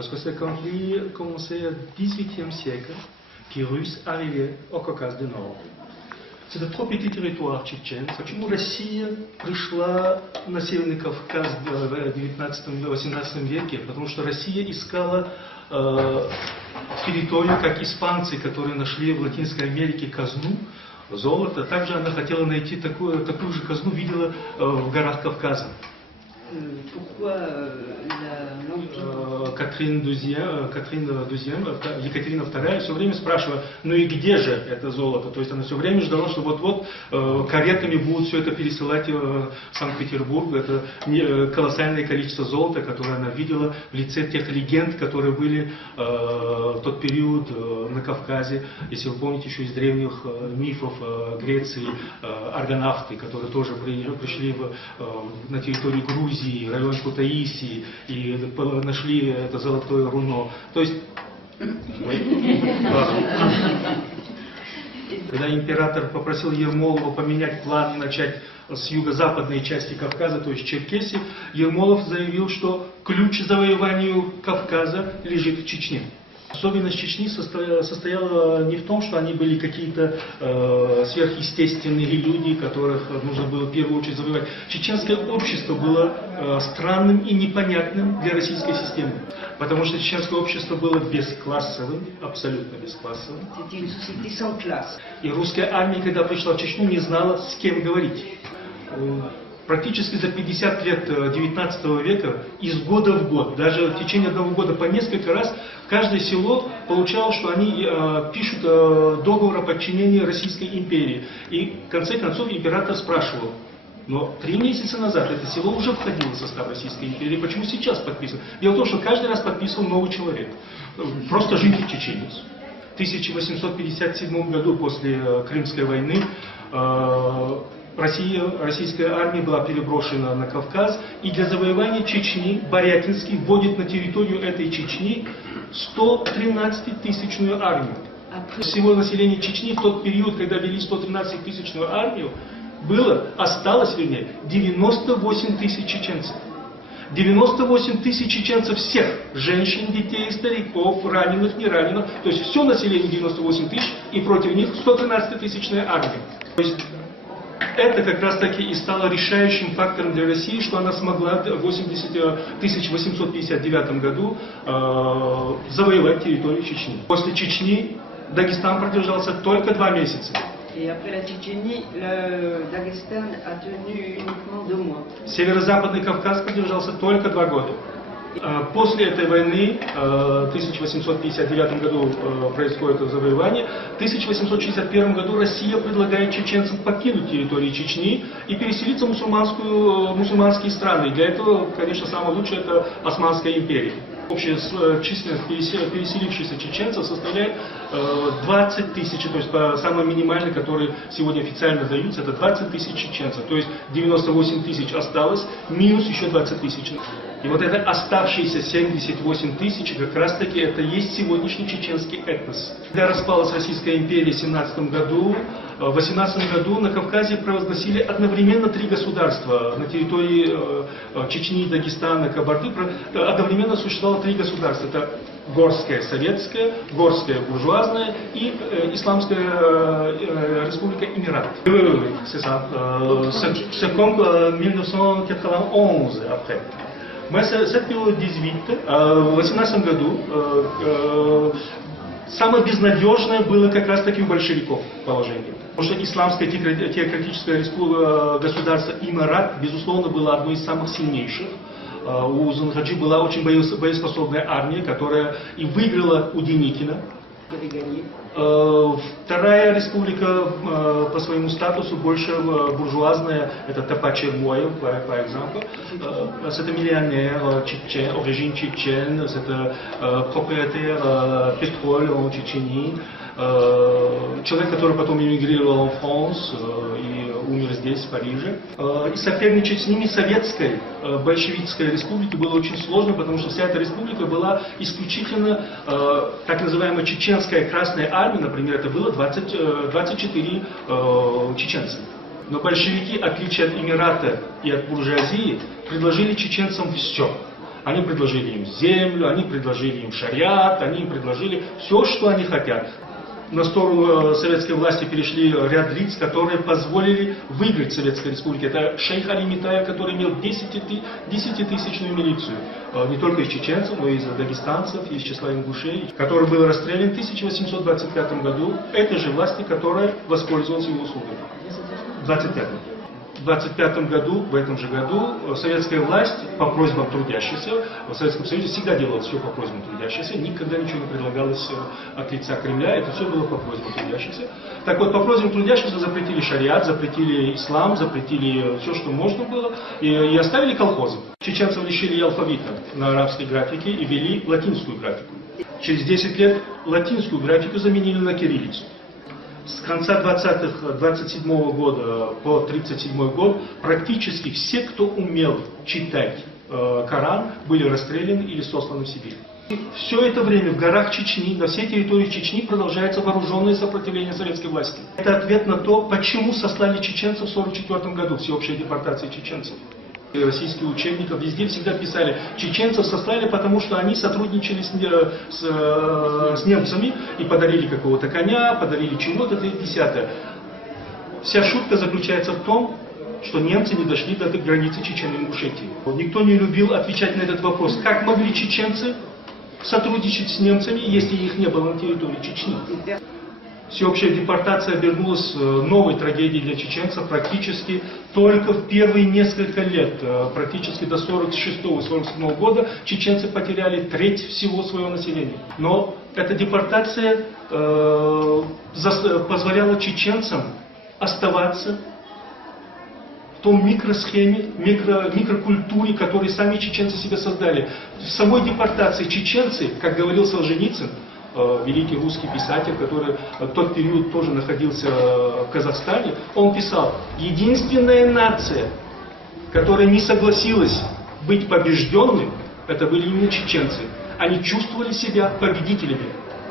Parce que c'est commencé au XVIIIe siècle que les Russes arrivaient au Caucase du Nord. Это trop petit territoire чечен. Почему Россия пришла на Северный Кавказ в 19-18 веке? Потому что Россия искала территорию, как испанцы, которые нашли в Латинской Америке казну, золото. Также она хотела найти такую же казну, видела в горах Кавказа. Екатерина II все время спрашивала, ну и где же это золото? То есть она все время ждала, что вот-вот каретами будут все это пересылать в Санкт-Петербург. Это колоссальное количество золота, которое она видела в лице тех легенд, которые были в тот период на Кавказе. Если вы помните еще из древних мифов Греции, аргонавты, которые тоже пришли на территорию Грузии, район Кутаиси, и нашли это золотое руно. То есть, когда император попросил Ермолова поменять план и начать с юго-западной части Кавказа, то есть Черкесии, Ермолов заявил, что ключ к завоеванию Кавказа лежит в Чечне. Особенность Чечни состояла не в том, что они были какие-то сверхъестественные люди, которых нужно было в первую очередь завоевать. Чеченское общество было странным и непонятным для российской системы, потому что чеченское общество было бесклассовым, абсолютно бесклассовым. И русская армия, когда пришла в Чечню, не знала, с кем говорить. Практически за 50 лет 19 века, из года в год, даже в течение одного года по несколько раз, каждое село получало, что они пишут договор о подчинении Российской империи. И в конце концов император спрашивал, но 3 месяца назад это село уже входило в состав Российской империи, почему сейчас подписано? Дело в том, что каждый раз подписывал новый человек, просто житель чеченец. В 1857 году после Крымской войны российская армия была переброшена на Кавказ, и для завоевания Чечни Борятинский вводит на территорию этой Чечни 113-тысячную армию. Всего населения Чечни в тот период, когда вели 113-тысячную армию, осталось 98 тысяч чеченцев. 98 тысяч чеченцев всех, женщин, детей, стариков, раненых, нераненых, то есть все население 98 тысяч, и против них 113-тысячная армия. То есть это как раз таки и стало решающим фактором для России, что она смогла в 1859 году завоевать территорию Чечни. После Чечни Дагестан продержался только 2 месяца. Северо-западный Кавказ продержался только 2 года. После этой войны, в 1859 году происходит завоевание, в 1861 году Россия предлагает чеченцам покинуть территорию Чечни и переселиться в мусульманские страны. Для этого, конечно, самое лучшее это Османская империя. Общая численность переселившихся чеченцев составляет 20 тысяч, то есть самое минимальное, которые сегодня официально даются, это 20 тысяч чеченцев. То есть 98 тысяч осталось, минус еще 20 тысяч. И вот это оставшиеся 78 тысяч, как раз таки это есть сегодняшний чеченский этнос. Когда распалась Российская империя в 17 году, в 18 году на Кавказе провозгласили одновременно 3 государства. На территории Чечни, Дагестана, Кабарды одновременно существовало 3 государства. Это Горское советское, Горское буржуазное и Исламская республика Эмират. C'est comme 1991 après. Mais cette période 18, в 18 году, самое безнадежное было как раз таки у большевиков положение. Потому что исламское теократическое государство Эмират, безусловно, было одно из самых сильнейших. У Зулхаджи была очень боеспособная армия, которая и выиграла у Деникина. Вторая республика по своему статусу больше буржуазная, это Топачевоев, par exemple. C'est millionnaire tchétchène, origine tchétchène, c'est propriétaire pétrole en Tchétchénie. Человек, который потом эмигрировал в Францию и умер здесь, в Париже. И соперничать с ними советской, большевистской республике было очень сложно, потому что вся эта республика была исключительно так называемая чеченская Красная Армия, например, это было 24 чеченца. Но большевики, в отличие от Эмирата и от буржуазии, предложили чеченцам все. Они предложили им землю, они предложили им шариат, они им предложили все, что они хотят. На сторону советской власти перешли ряд лиц, которые позволили выиграть Советской Республике. Это шейх Али Митаев, который имел 10-тысячную милицию. Не только из чеченцев, но и из дагестанцев, из числа ингушей, который был расстрелян в 1825 году этой же власти, которая воспользовалась его услугами. В 25 году, в этом же году, советская власть по просьбам трудящихся, в Советском Союзе всегда делалось все по просьбам трудящихся, никогда ничего не предлагалось от лица Кремля, это все было по просьбам трудящихся. Так вот, по просьбам трудящихся запретили шариат, запретили ислам, запретили все, что можно было, и оставили колхозы. Чеченцев лишили алфавита на арабской графике и ввели латинскую графику. Через 10 лет латинскую графику заменили на кириллицу. С конца 27 года по 37 год практически все, кто умел читать Коран, были расстреляны или сосланы в Сибирь. Все это время в горах Чечни, на всей территории Чечни продолжается вооруженное сопротивление советской власти. Это ответ на то, почему сослали чеченцев в 1944 году, всеобщая депортация чеченцев. Российских учебников везде всегда писали, чеченцев сослали, потому что они сотрудничали с немцами и подарили какого-то коня, подарили чего-то, и десятое. Вся шутка заключается в том, что немцы не дошли до границы Чечен-Ингушетии. Никто не любил отвечать на этот вопрос. Как могли чеченцы сотрудничать с немцами, если их не было на территории Чечни? Всеобщая депортация обернулась новой трагедией для чеченцев практически только в первые несколько лет. Практически до 1946-1947 года чеченцы потеряли треть всего своего населения. Но эта депортация позволяла чеченцам оставаться в том микросхеме, микрокультуре, которую сами чеченцы себе создали. В самой депортации чеченцы, как говорил Солженицын, великий русский писатель, который в тот период тоже находился в Казахстане, он писал: единственная нация, которая не согласилась быть побежденным, это были именно чеченцы. Они чувствовали себя победителями.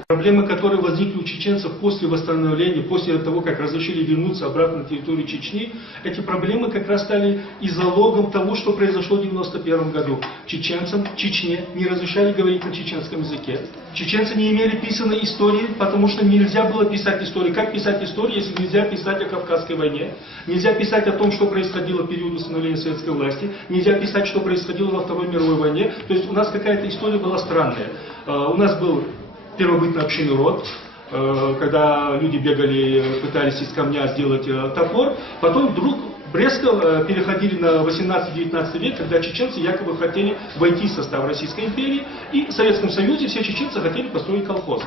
Проблемы, которые возникли у чеченцев после восстановления, после того, как разрешили вернуться обратно на территорию Чечни, эти проблемы как раз стали и залогом того, что произошло в 1991 году. Чеченцам в Чечне не разрешали говорить на чеченском языке. Чеченцы не имели писаной истории, потому что нельзя было писать историю. Как писать историю, если нельзя писать о Кавказской войне? Нельзя писать о том, что происходило в период восстановления советской власти. Нельзя писать, что происходило во Второй мировой войне. То есть у нас какая-то история была странная. У нас был первобытно-общинный род, когда люди бегали, пытались из камня сделать топор. Потом вдруг резко переходили на 18-19 век, когда чеченцы якобы хотели войти в состав Российской империи, и в Советском Союзе все чеченцы хотели построить колхоз.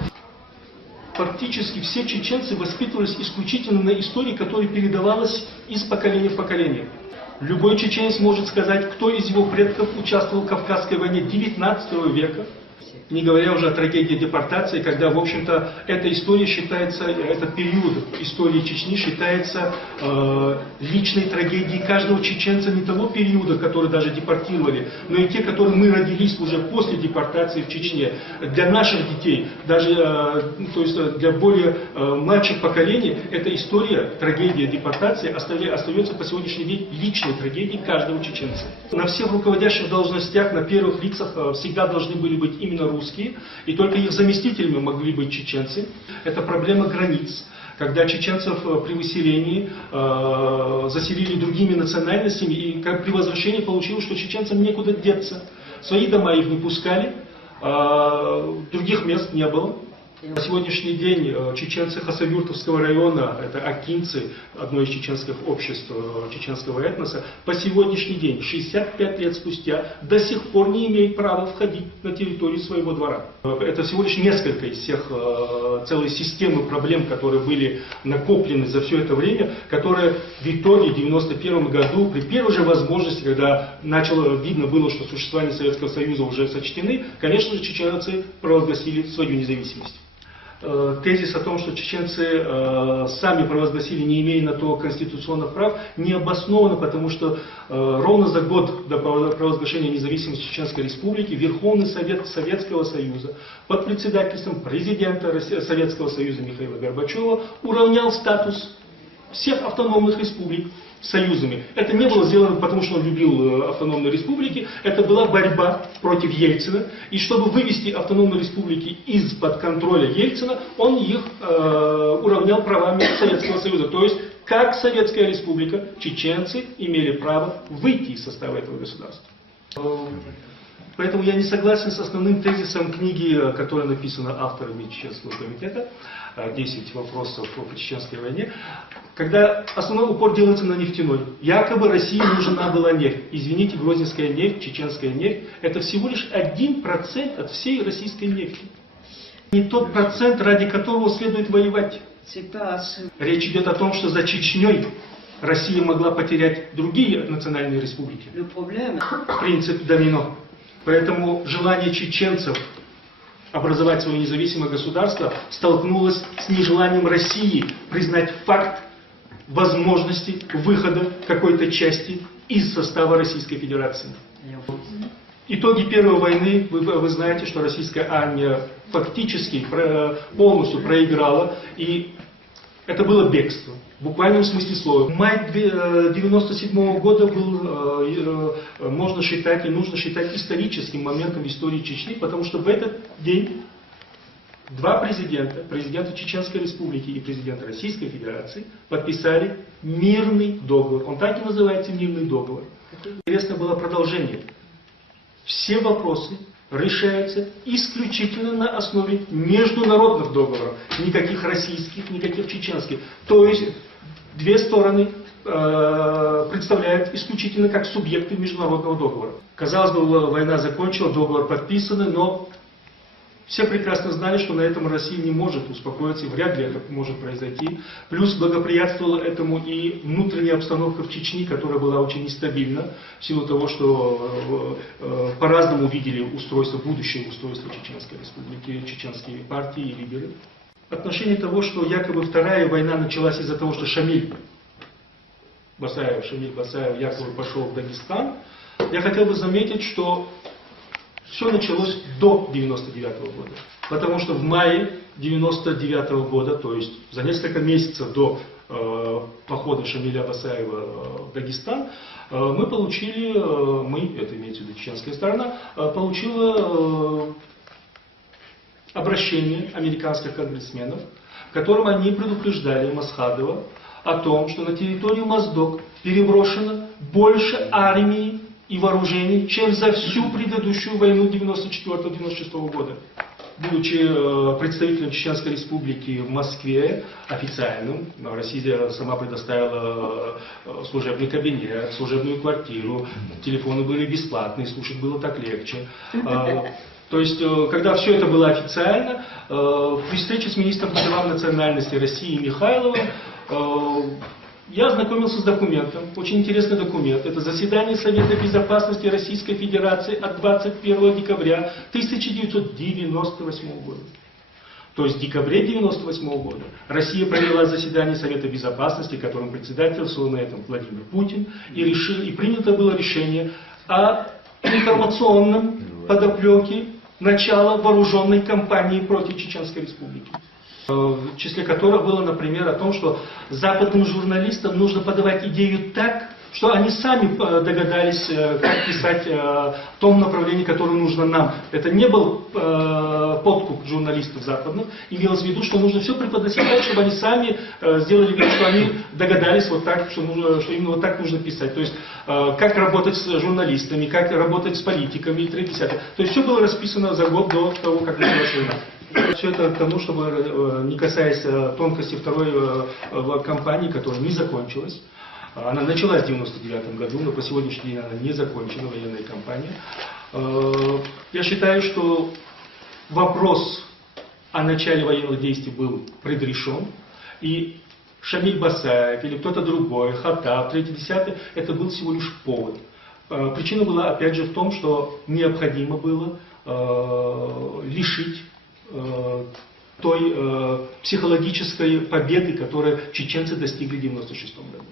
Фактически все чеченцы воспитывались исключительно на истории, которая передавалась из поколения в поколение. Любой чеченец может сказать, кто из его предков участвовал в Кавказской войне 19 века. Не говоря уже о трагедии депортации, когда, в общем-то, эта история считается, этот период истории Чечни считается личной трагедией каждого чеченца не того периода, который даже депортировали, но и те, которые мы родились уже после депортации в Чечне. Для наших детей, даже то есть для более младших поколений, эта история, трагедия депортации остается по сегодняшний день личной трагедией каждого чеченца. На всех руководящих должностях, на первых лицах всегда должны были быть именно русские, и только их заместителями могли быть чеченцы. Это проблема границ. Когда чеченцев при выселении заселили другими национальностями, и как при возвращении получилось, что чеченцам некуда деться. В свои дома их не пускали, других мест не было. На сегодняшний день чеченцы Хасавюртовского района, это акинцы, одно из чеченских обществ чеченского этноса, по сегодняшний день, 65 лет спустя, до сих пор не имеют права входить на территорию своего двора. Это всего лишь несколько из всех целой системы проблем, которые были накоплены за все это время, которые в итоге в 1991 году, при первой же возможности, когда видно было, что существование Советского Союза уже сочтены, конечно же, чеченцы провозгласили свою независимость. Тезис о том, что чеченцы сами провозгласили, не имея на то конституционных прав, не обосновано, потому что ровно за год до провозглашения независимости Чеченской Республики Верховный Совет Советского Союза под председательством президента Советского Союза Михаила Горбачева уравнял статус всех автономных республик союзами. Это не было сделано потому, что он любил автономные республики, это была борьба против Ельцина. И чтобы вывести автономные республики из-под контроля Ельцина, он их уравнял правами Советского Союза. То есть, как Советская Республика, чеченцы имели право выйти из состава этого государства. Поэтому я не согласен с основным тезисом книги, которая написана авторами Чеченского комитета, 10 вопросов по чеченской войне, когда основной упор делается на нефтяной. Якобы России нужна была нефть. Извините, грозненская нефть, чеченская нефть, это всего лишь 1% от всей российской нефти. Не тот процент, ради которого следует воевать. Речь идет о том, что за Чечней Россия могла потерять другие национальные республики. Принцип домино. Поэтому желание чеченцев образовать свое независимое государство столкнулось с нежеланием России признать факт возможности выхода какой-то части из состава Российской Федерации. Итоги Первой войны, вы знаете, что российская армия фактически полностью проиграла, и это было бегство, в буквальном смысле слова. Май 1997 года был, можно считать и нужно считать историческим моментом в истории Чечни, потому что в этот день два президента, президента Чеченской Республики и президента Российской Федерации, подписали мирный договор. Он так и называется мирный договор. Интересно было продолжение. Все вопросы решаются исключительно на основе международных договоров. Никаких российских, никаких чеченских. То есть две стороны представляют исключительно как субъекты международного договора. Казалось бы, война закончилась, договор подписан, но все прекрасно знали, что на этом Россия не может успокоиться, и вряд ли это может произойти. Плюс благоприятствовала этому и внутренняя обстановка в Чечне, которая была очень нестабильна, в силу того, что по-разному видели устройство, будущее устройство Чеченской Республики, чеченские партии и лидеры. Отношение того, что якобы вторая война началась из-за того, что Шамиль Басаев якобы пошел в Дагестан, я хотел бы заметить, что все началось до 1999 года. Потому что в мае 1999 года, то есть за несколько месяцев до похода Шамиля Басаева в Дагестан, мы получили, это имеется в виду чеченская сторона, получила обращение американских конгрессменов, в котором они предупреждали Масхадова о том, что на территорию Моздок переброшено больше армии и вооружений, чем за всю предыдущую войну 1994-1996 года. Будучи представителем Чеченской Республики в Москве официальным, Россия сама предоставила служебный кабинет, служебную квартиру, телефоны были бесплатные, слушать было так легче. То есть, когда все это было официально, при встрече с министром по делам национальности России Михайловым, я ознакомился с документом, очень интересный документ. Это заседание Совета Безопасности Российской Федерации от 21 декабря 1998 года. То есть в декабре 1998 года Россия провела заседание Совета Безопасности, которым председательствовал на этом Владимир Путин, и принято было решение о информационном подоплеке начала вооруженной кампании против Чеченской Республики. В числе которых было, например, о том, что западным журналистам нужно подавать идею так, что они сами догадались, как писать в том направлении, которое нужно нам. Это не был подкуп журналистов западных, имелось в виду, что нужно все преподносить так, чтобы они сами сделали вид, что они догадались вот так, что именно вот так нужно писать. То есть, как работать с журналистами, как работать с политиками и т.д. То есть, все было расписано за год до того, как началась война. Все это к тому, чтобы, не касаясь тонкости второй кампании, которая не закончилась, она началась в 1999 году, но по сегодняшний день она не закончена, военная кампания. Я считаю, что вопрос о начале военных действий был предрешен, и Шамиль Басаев или кто-то другой, Хаттаб, 3-10, это был всего лишь повод. Причина была, опять же, в том, что необходимо было лишить той психологической победы, которую чеченцы достигли в 1996 году.